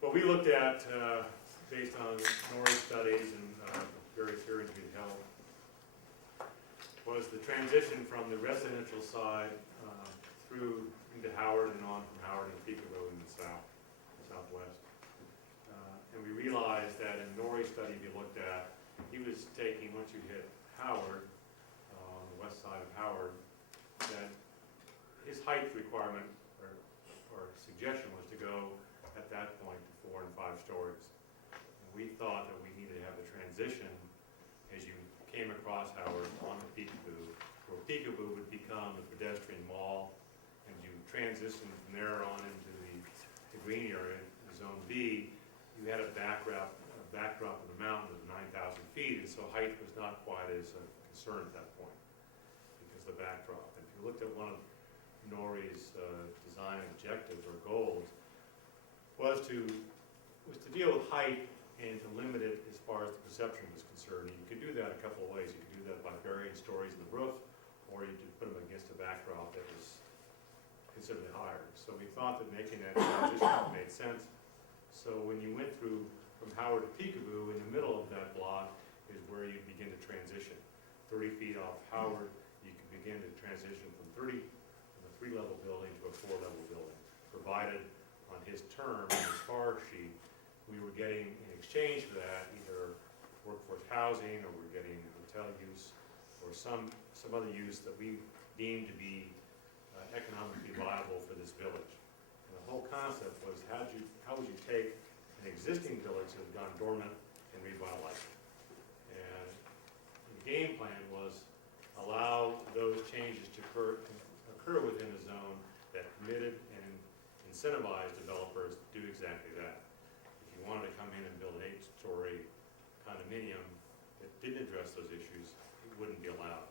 what we looked at, based on NORI studies and various hearings we held, was the transition from the residential side through into Howard and on from Howard and Peekaboo in the southwest. And we realized that in the NORI study we looked at, he was taking, once you hit Howard, on the west side of Howard, that his height requirement or suggestion was to go at that point to 4 and 5 stories. And we thought that we needed to have the transition as you came across Howard onto Peekaboo, where Peekaboo would become a pedestrian mall, and you transition from there on into the green area, Zone B. You had a backdrop of the mountain of 9,000 feet, and so height was not quite as a concern at that point because of the backdrop. And if you looked at one of NORI's design objectives or goals, was to deal with height and to limit it as far as the perception was concerned. And you could do that a couple of ways. You could do that by varying stories in the roof, or you could put them against a backdrop that was considerably higher. So we thought that making that transition made sense. So when you went through from Howard to Peekaboo, in the middle of that block is where you begin to transition. 30 feet off Howard, you can begin to transition from a 3-level building to a 4-level building, provided on his term, on his FAR sheet, we were getting in exchange for that either workforce housing, or we're getting hotel use, or some other use that we deemed to be economically viable for this village. And the whole concept was how would you take an existing village that had gone dormant and revitalize it? And the game plan was allow those changes to occur within a zone that permitted and incentivized developers to do exactly that. If you wanted to come in and build an 8-story condominium that didn't address those issues, it wouldn't be allowed.